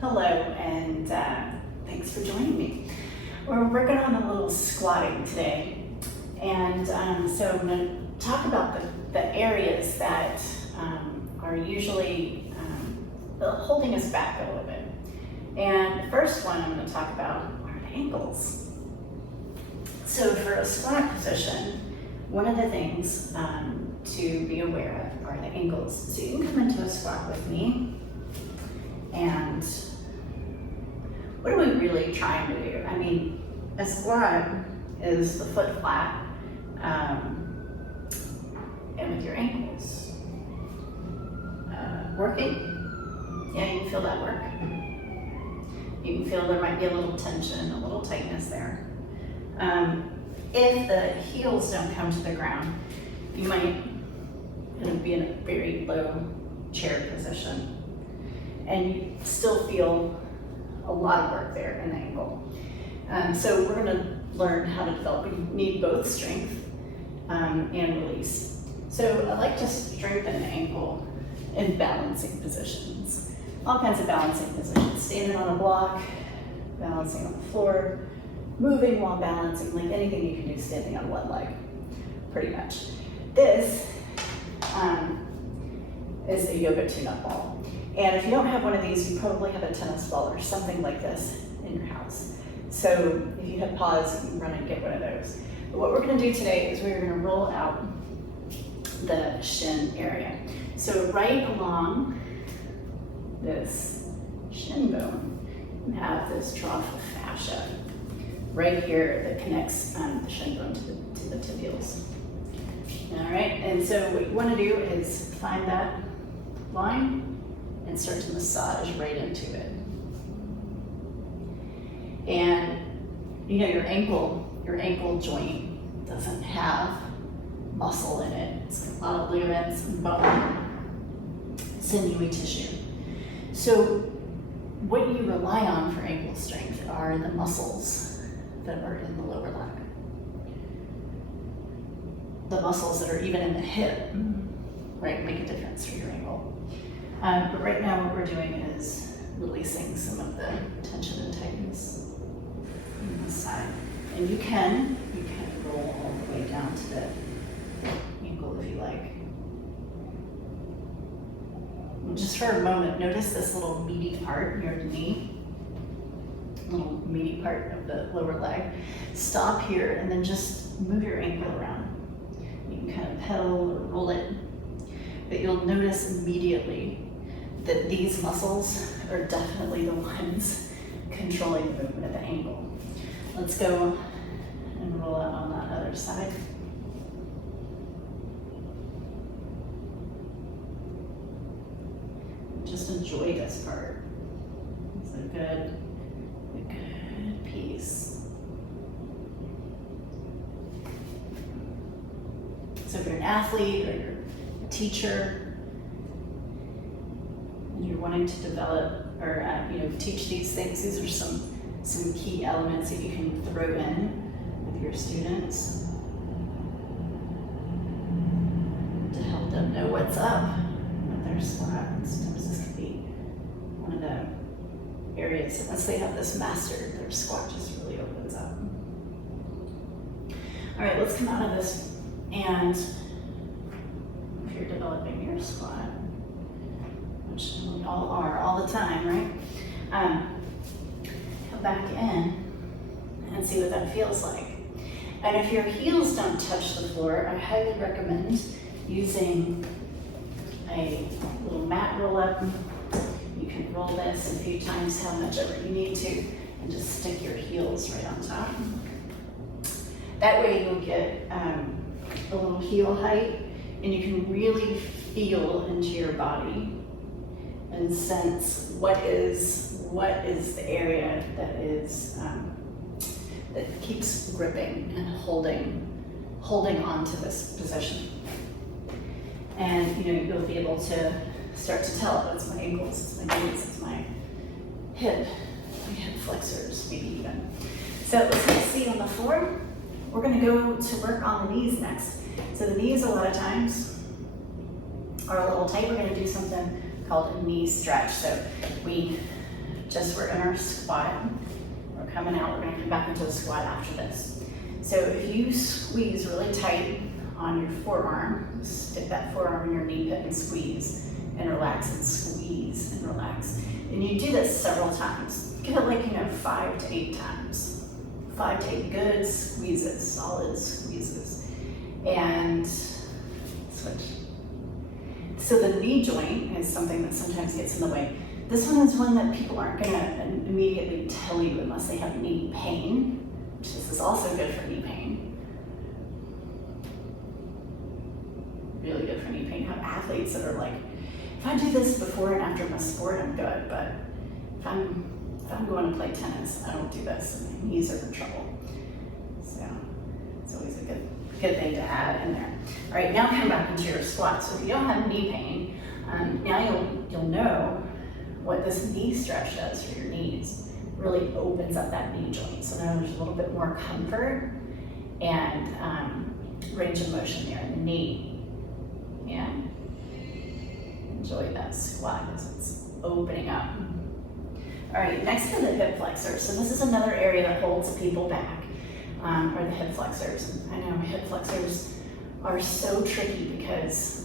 Hello, and thanks for joining me. We're working on a little squatting today, and so I'm going to talk about the areas that are usually holding us back a little bit. And the first one I'm going to talk about are the ankles. So for a squat position, one of the things to be aware of are the ankles. So you can come into a squat with me. And what are we really trying to do? I mean, a squat is the foot flat and with your ankles working. Yeah, you can feel that work. You can feel there might be a little tension, a little tightness there. If the heels don't come to the ground, you might be in a very low chair position. And you still feel a lot of work there in the ankle. So we're gonna learn how to develop. We need both strength and release. So I like to strengthen the ankle in balancing positions. All kinds of balancing positions. Standing on a block, balancing on the floor, moving while balancing, like anything you can do standing on one leg, pretty much. This is a yoga tune-up ball. And if you don't have one of these, you probably have a tennis ball or something like this in your house. So if you have paws, you can run and get one of those. But what we're gonna do today is we're gonna roll out the shin area. So right along this shin bone, you have this trough of fascia right here that connects the shin bone to the tibials. All right, and so what you wanna do is find that line and start to massage right into it. And you know, your ankle joint doesn't have muscle in it. It's got a lot of ligaments and bone, sinewy tissue. So what you rely on for ankle strength are the muscles that are in the lower leg. The muscles that are even in the hip, right, make a difference for your ankle. But right now what we're doing is releasing some of the tension and tightness on this side. And you can roll all the way down to the ankle if you like. And just for a moment, notice this little meaty part near the knee, little meaty part of the lower leg. Stop here and then just move your ankle around. You can kind of pedal or roll it, but you'll notice immediately that these muscles are definitely the ones controlling the movement of the ankle. Let's go and roll out on that other side. Just enjoy this part. It's a good piece. So if you're an athlete or you're a teacher, and you're wanting to develop or teach these things, these are some key elements that you can throw in with your students to help them know what's up with their squat. Sometimes this could be one of the areas that once they have this mastered, their squat just really opens up. All right, let's come out of this, and if you're developing your squat, which we all are all the time, right? Come back in and see what that feels like. And if your heels don't touch the floor, I highly recommend using a little mat roll up. You can roll this a few times, how much ever you need to, and just stick your heels right on top. That way you'll get a little heel height, and you can really feel into your body and sense what is the area that is that keeps gripping and holding on to this position. And you'll be able to start to tell, it's my ankles, it's my knees, it's my hip flexors, maybe even. So let's see on the floor. We're gonna go to work on the knees next. So the knees a lot of times are a little tight. We're gonna do something called a knee stretch. So we just we're in our squat. We're coming out, we're gonna come back into a squat after this. So if you squeeze really tight on your forearm, stick that forearm in your knee pit and squeeze and relax and squeeze and relax. And you do this several times. Give it like, 5 to 8 times. 5 to 8 good squeezes, solid squeezes. And switch. So the knee joint is something that sometimes gets in the way. This one is one that people aren't gonna immediately tell you unless they have knee pain, which this is also good for knee pain. Really good for knee pain. I have athletes that are like, if I do this before and after my sport, I'm good, but if I'm going to play tennis, I don't do this, and my knees are in trouble. So it's always a good thing to add in there. All right, now come back into your squat. So if you don't have knee pain, now you'll know what this knee stretch does for your knees. It really opens up that knee joint. So now there's a little bit more comfort and range of motion there in the knee. Yeah. Enjoy that squat as it's opening up. All right, next to the hip flexors. So this is another area that holds people back, are the hip flexors. And I know hip flexors are so tricky because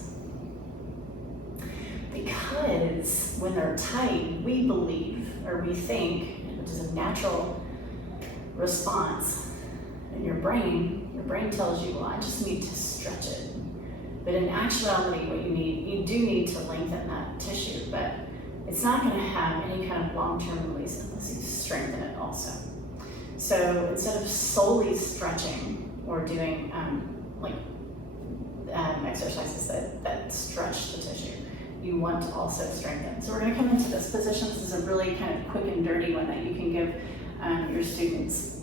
when they're tight, we believe, or we think, which is a natural response in your brain tells you, well, I just need to stretch it. But in actuality, what you do need to lengthen that tissue, but it's not going to have any kind of long-term release unless you strengthen it also. So instead of solely stretching or doing exercises that stretch the tissue, you want to also strengthen. So we're going to come into this position. This is a really kind of quick and dirty one that you can give your students.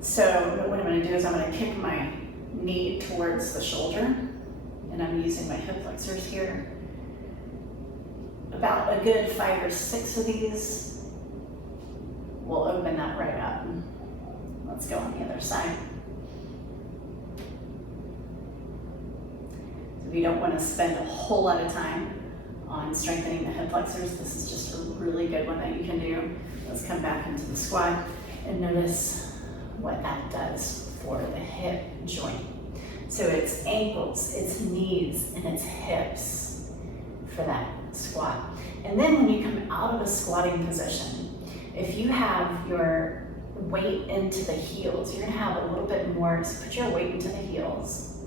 So what I'm going to do is I'm going to kick my knee towards the shoulder, and I'm using my hip flexors here. About a good 5 or 6 of these will open that right up. Let's go on the other side. If you don't want to spend a whole lot of time on strengthening the hip flexors, this is just a really good one that you can do. Let's come back into the squat and notice what that does for the hip joint. So it's ankles, it's knees, and it's hips for that squat. And then when you come out of a squatting position, if you have your weight into the heels, you're gonna have a little bit more, so put your weight into the heels,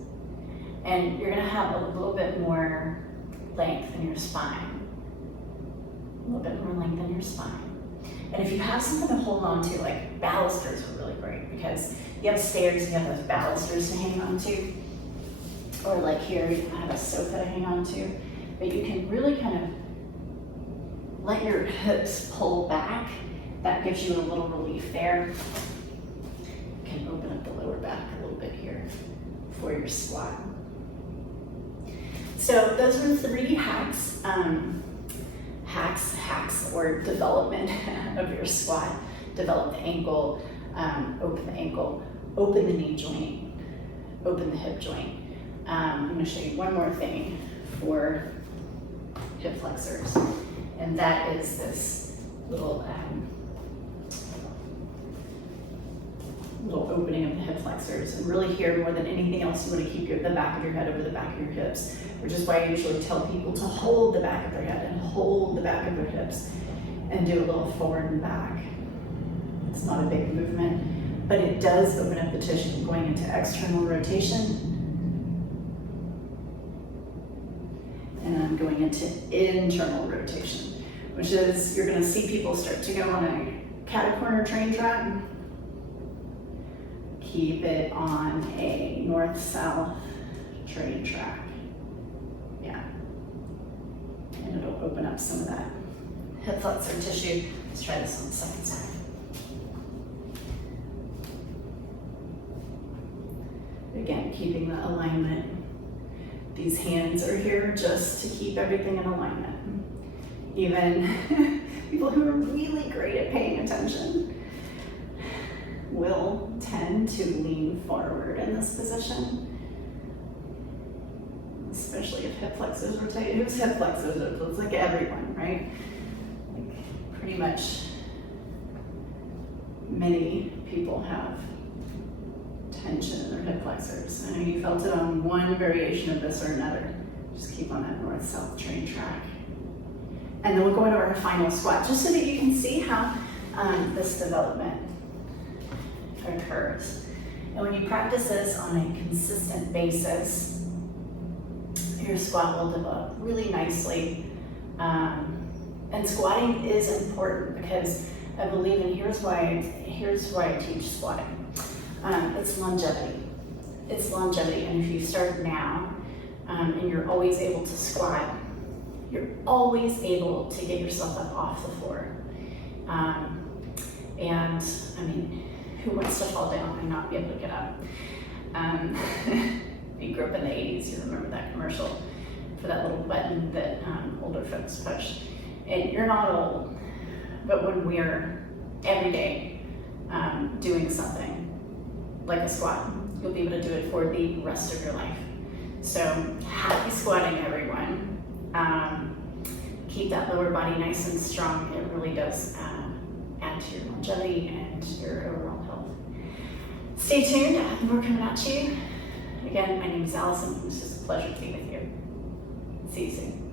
and you're gonna have a little bit more length in your spine. A little bit more length in your spine. And if you have something to hold on to, like balusters are really great because you have stairs, you have those balusters to hang on to. Or like here, you have a sofa to hang on to. But you can really kind of let your hips pull back. That gives you a little relief there. You can open up the lower back a little bit here for your squat. So those are 3 hacks. Hacks or development of your squat. Develop the ankle, open the knee joint, open the hip joint. I'm going to show you one more thing for hip flexors, and that is this little opening of the hip flexors. And really here, more than anything else, you want to keep the back of your head over the back of your hips, which is why I usually tell people to hold the back of their head and hold the back of their hips and do a little forward and back. It's not a big movement, but it does open up the tissue going into external rotation. And I'm going into internal rotation, which is you're going to see people start to go on a cat-corner train track. Keep it on a north-south train track. Yeah. And it'll open up some of that hip flexor tissue. Let's try this on the second side. Again, keeping the alignment. These hands are here just to keep everything in alignment. Even people who are really great at paying attention will tend to lean forward in this position, especially if hip flexors rotate. Whose hip flexors are? It's like everyone, right? Like pretty much many people have tension in their hip flexors. I know you felt it on one variation of this or another. Just keep on that north-south train track. And then we'll go into our final squat, just so that you can see how this development occurs. And when you practice this on a consistent basis, your squat will develop really nicely. And squatting is important because I believe, and here's why I teach squatting. It's longevity. It's longevity, and if you start now, and you're always able to squat, you're always able to get yourself up off the floor. And I mean, who wants to fall down and not be able to get up? If you grew up in the 80s, you remember that commercial for that little button that older folks push. And you're not old, but when we're every day doing something like a squat, you'll be able to do it for the rest of your life. So happy squatting, everyone. Keep that lower body nice and strong. It really does add to your longevity and your overall health. Stay tuned, I have more coming at you. Again, my name is Allison. It's just a pleasure to be with you. See you soon.